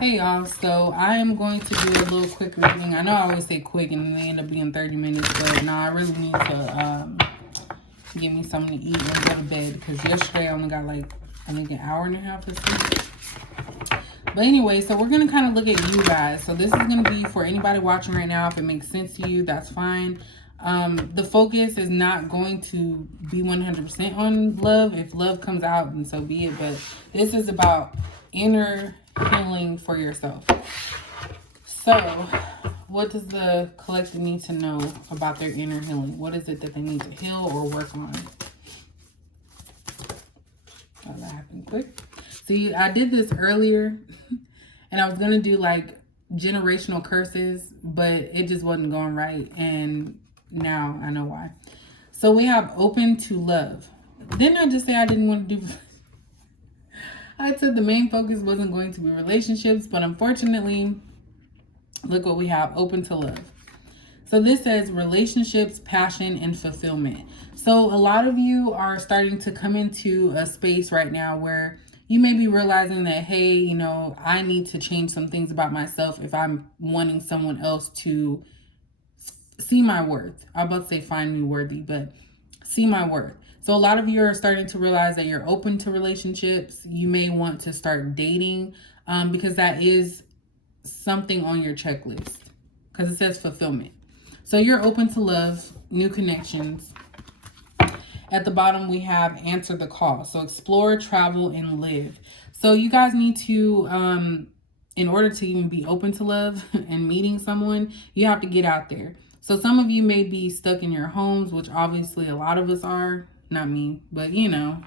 Hey y'all, so I am going to do a little quick reading. I know I always say quick and then they end up being 30 minutes, but no, I really need to get me something to eat and go to bed because yesterday I only got like, I think an hour and a half of sleep. But anyway, so we're going to kind of look at you guys. So this is going to be for anybody watching right now. If it makes sense to you, that's fine. The focus is not going to be 100% on love. If love comes out, then so be it. But this is about inner healing for yourself. So, what does the collective need to know about their inner healing? What is it that they need to heal or work on? Oh, that happened quick. See, I did this earlier, and I was going to do like generational curses, but it just wasn't going right, and now I know why. So we have open to love. Didn't I just say I didn't want to do... I said the main focus wasn't going to be relationships, but unfortunately, look what we have, open to love. So this says relationships, passion, and fulfillment. So a lot of you are starting to come into a space right now where you may be realizing that, hey, you know, I need to change some things about myself if I'm wanting someone else to see my worth. I'm about to say find me worthy, but see my worth. So a lot of you are starting to realize that you're open to relationships. You may want to start dating because that is something on your checklist because it says fulfillment. So you're open to love, new connections. At the bottom, we have answer the call. So explore, travel, and live. So you guys need to, in order to even be open to love and meeting someone, you have to get out there. So some of you may be stuck in your homes, which obviously a lot of us are. Not me, but you know,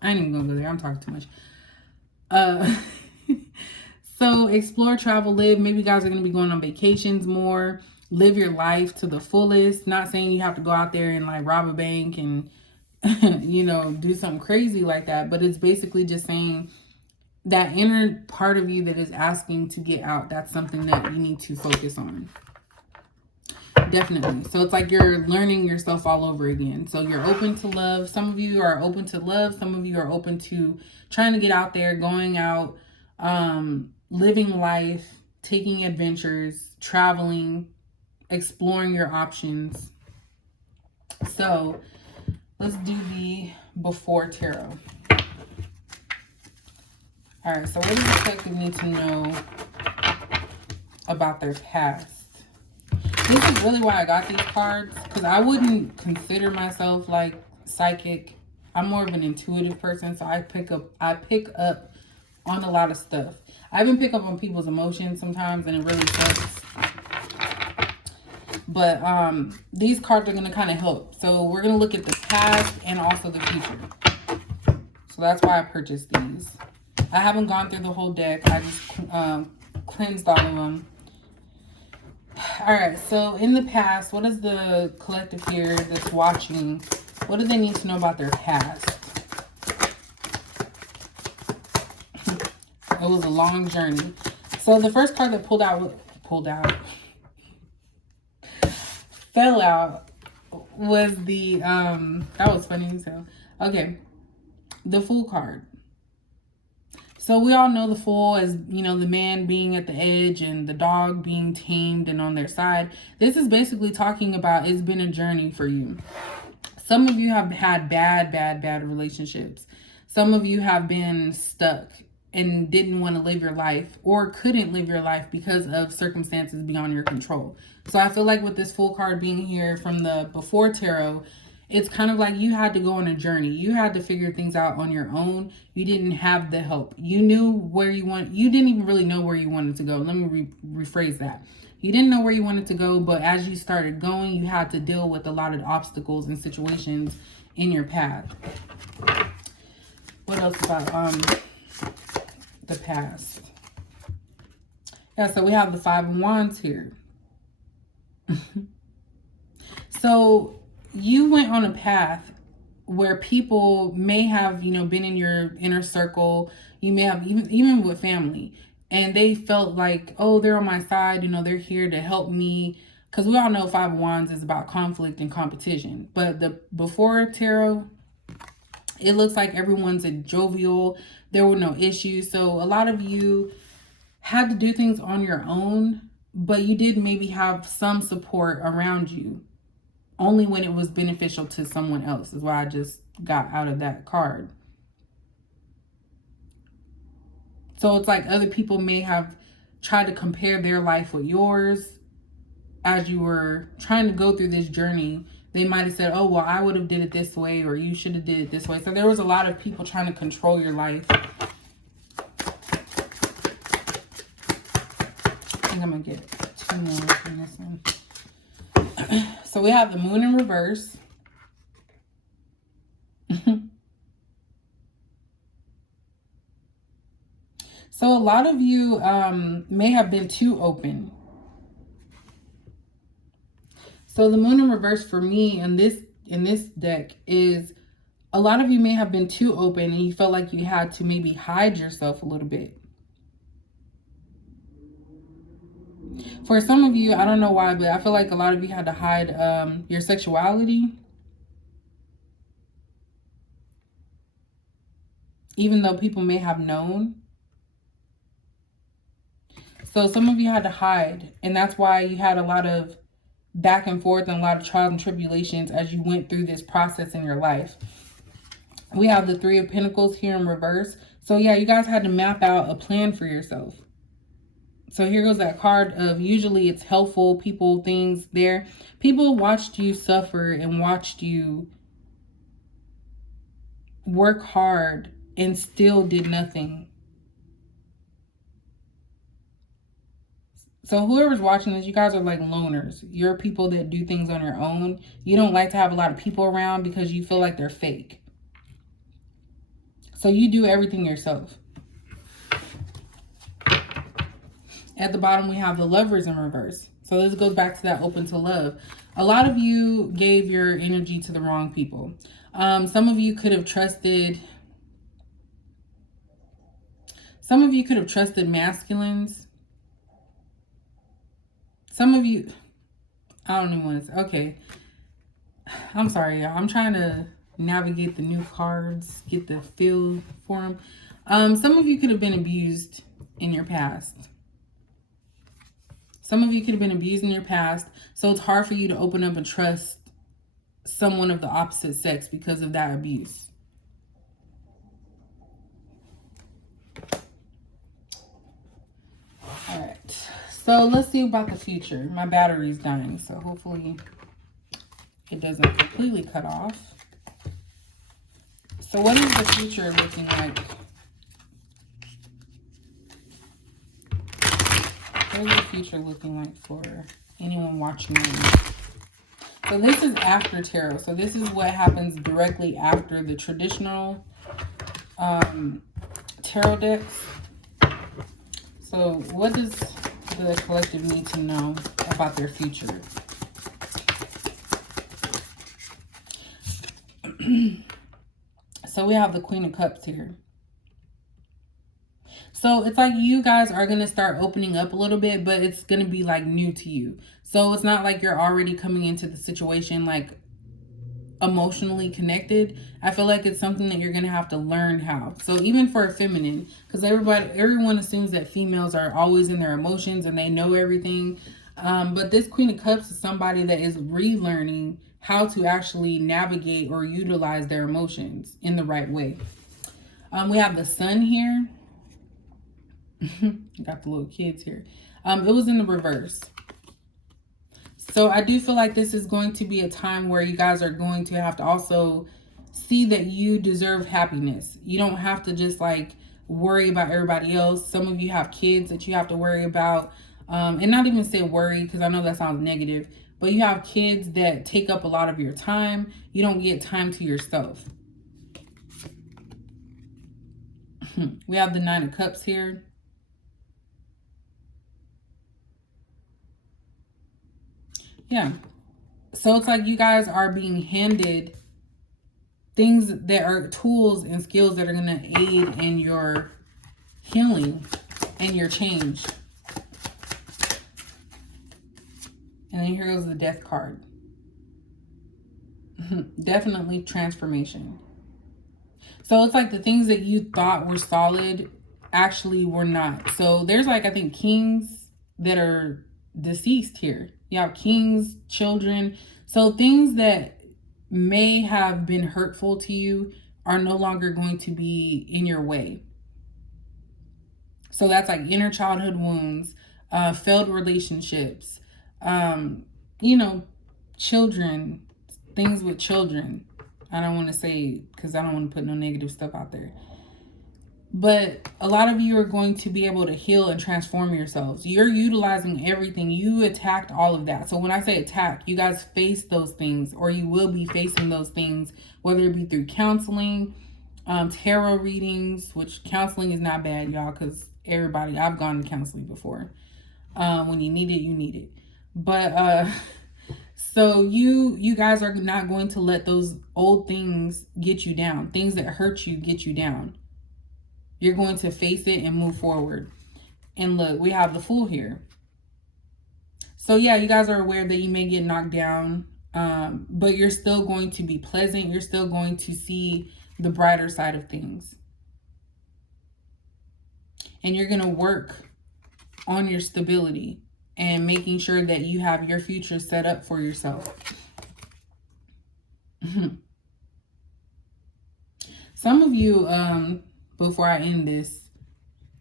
I ain't even gonna go there. I'm talking too much. So explore, travel, live. Maybe you guys are gonna be going on vacations more. Live your life to the fullest. Not saying you have to go out there and like rob a bank and you know, do something crazy like that, but it's basically just saying that inner part of you that is asking to get out, that's something that you need to focus on. Definitely. So it's like you're learning yourself all over again. So you're open to love. Some of you are open to love. Some of you are open to trying to get out there, going out, living life, taking adventures, traveling, exploring your options. So let's do the before tarot. All right, so what does the collective need to know about their past? This is really why I got these cards, because I wouldn't consider myself like psychic. I'm more of an intuitive person, so I pick up on a lot of stuff. I even pick up on people's emotions sometimes, and it really sucks. But these cards are going to kind of help. So we're going to look at the past and also the future. So that's why I purchased these. I haven't gone through the whole deck. I just cleansed all of them. All right, so in the past, what is the collective here that's watching? What do they need to know about their past? It was a long journey. So the first card that fell out was the, that was funny as hell. Okay, the Fool card. So we all know the Fool as, you know, the man being at the edge and the dog being tamed and on their side. This is basically talking about it's been a journey for you. Some of you have had bad relationships. Some of you have been stuck and didn't want to live your life or couldn't live your life because of circumstances beyond your control. So I feel like with this Fool card being here from the before tarot, it's kind of like you had to go on a journey. You had to figure things out on your own. You didn't have the help. You knew where you didn't even really know where you wanted to go. Let me rephrase that. You didn't know where you wanted to go, but as you started going, you had to deal with a lot of obstacles and situations in your path. What else about the past? Yeah, so we have the Five of Wands here. So you went on a path where people may have, you know, been in your inner circle. You may have even with family, and they felt like, oh, they're on my side. You know, they're here to help me. Because we all know Five of Wands is about conflict and competition. But the before tarot, it looks like everyone's jovial. There were no issues. So a lot of you had to do things on your own, but you did maybe have some support around you only when it was beneficial to someone else, is why I just got out of that card. So it's like other people may have tried to compare their life with yours as you were trying to go through this journey. They might have said, oh, well, I would have did it this way, or you should have did it this way. So there was a lot of people trying to control your life. I think I'm going to get 2 more from this one. So we have the Moon in reverse. So a lot of you may have been too open. So the Moon in reverse for me in this deck is a lot of you may have been too open and you felt like you had to maybe hide yourself a little bit. For some of you, I don't know why, but I feel like a lot of you had to hide your sexuality. Even though people may have known. So some of you had to hide, and that's why you had a lot of back and forth and a lot of trials and tribulations as you went through this process in your life. We have the 3 of Pentacles here in reverse. So yeah, you guys had to map out a plan for yourself. So here goes that card of usually it's helpful people, things there. People watched you suffer and watched you work hard and still did nothing. So whoever's watching this, you guys are like loners. You're people that do things on your own. You don't like to have a lot of people around because you feel like they're fake. So you do everything yourself. At the bottom, we have the Lovers in reverse. So this goes back to that open to love. A lot of you gave your energy to the wrong people. Some of you could have trusted masculines. Some of you, I don't even want to say, okay. I'm sorry, y'all. I'm trying to navigate the new cards, get the feel for them. Some of you could have been abused in your past. Some of you could have been abused in your past. So it's hard for you to open up and trust someone of the opposite sex because of that abuse. All right. So let's see about the future. My battery's dying, so hopefully it doesn't completely cut off. So what is the future looking like? What is the future looking like for anyone watching me? So this is after tarot. So this is what happens directly after the traditional tarot decks. So what does the collective need to know about their future? So we have the Queen of Cups here. So it's like you guys are going to start opening up a little bit, but it's going to be like new to you. So it's not like you're already coming into the situation like emotionally connected. I feel like it's something that you're going to have to learn how. So even for a feminine, because everyone assumes that females are always in their emotions and they know everything. But this Queen of Cups is somebody that is relearning how to actually navigate or utilize their emotions in the right way. We have the Sun here. Got the little kids here. It was in the reverse. So I do feel like this is going to be a time where you guys are going to have to also see that you deserve happiness. You don't have to just like worry about everybody else. Some of you have kids that you have to worry about. And not even say worry, because I know that sounds negative. But you have kids that take up a lot of your time. You don't get time to yourself. We have the Nine of Cups here. Yeah. So it's like you guys are being handed things that are tools and skills that are going to aid in your healing and your change. And then here goes the Death card. Definitely transformation. So it's like the things that you thought were solid actually were not. So there's like, I think, kings that are deceased here. You have kings, children. So things that may have been hurtful to you are no longer going to be in your way. So that's like inner childhood wounds, failed relationships, you know, children, things with children. I don't want to say, because I don't want to put no negative stuff out there. But a lot of you are going to be able to heal and transform yourselves. You're utilizing everything. You attacked all of that. So when I say attack, you guys face those things, or you will be facing those things, whether it be through counseling, tarot readings, which counseling is not bad, y'all, because everybody, I've gone to counseling before. When you need it, you need it. But so you guys are not going to let those old things get you down. Things that hurt you get you down. You're going to face it and move forward. And look, we have the Fool here. So yeah, you guys are aware that you may get knocked down, but you're still going to be pleasant. You're still going to see the brighter side of things. And you're going to work on your stability and making sure that you have your future set up for yourself. Some of you, before I end this,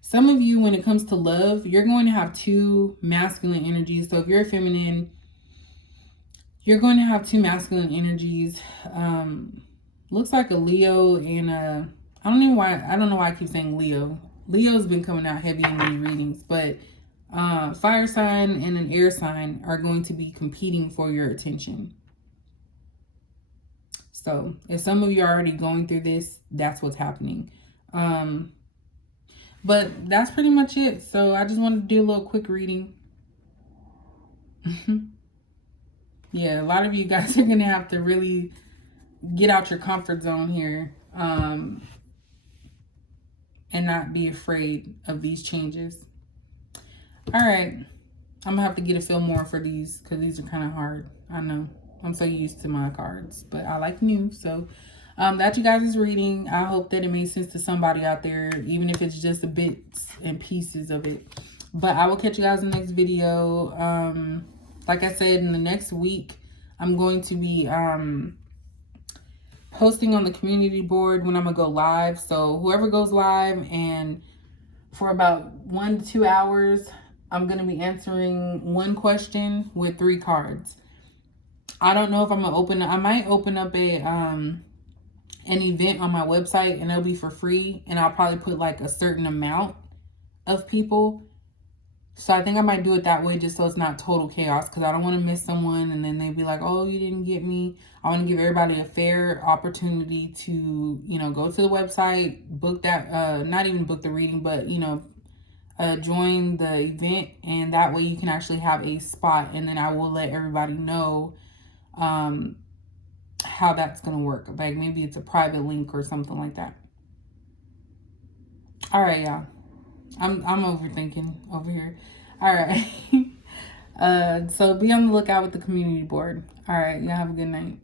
some of you, when it comes to love, you're going to have two masculine energies. So if you're feminine, you're going to have two masculine energies. Looks like a Leo and a, I don't know why I keep saying Leo. Leo's been coming out heavy in these readings, but fire sign and an air sign are going to be competing for your attention. So if some of you are already going through this, that's what's happening. But that's pretty much it. So I just wanted to do a little quick reading. Yeah, a lot of you guys are going to have to really get out your comfort zone here. And not be afraid of these changes. All right. I'm going to have to get a feel more for these because these are kind of hard. I know. I'm so used to my cards, but I like new. So that's you guys' reading. I hope that it made sense to somebody out there, even if it's just the bits and pieces of it. But I will catch you guys in the next video. Like I said, in the next week, I'm going to be posting on the community board when I'm going to go live. So whoever goes live, and for about 1 to 2 hours, I'm going to be answering one question with 3 cards. I don't know if I'm going to I might open up a an event on my website, and it'll be for free, and I'll probably put like a certain amount of people. So I think I might do it that way, just so it's not total chaos, because I don't want to miss someone and then they'd be like, oh, you didn't get me. I want to give everybody a fair opportunity to, you know, go to the website, book that, not even book the reading, but, you know, join the event, and that way you can actually have a spot, and then I will let everybody know how that's going to work. Like maybe it's a private link or something like that. All right, y'all. I'm overthinking over here. All right. So be on the lookout with the community board. All right. Y'all have a good night.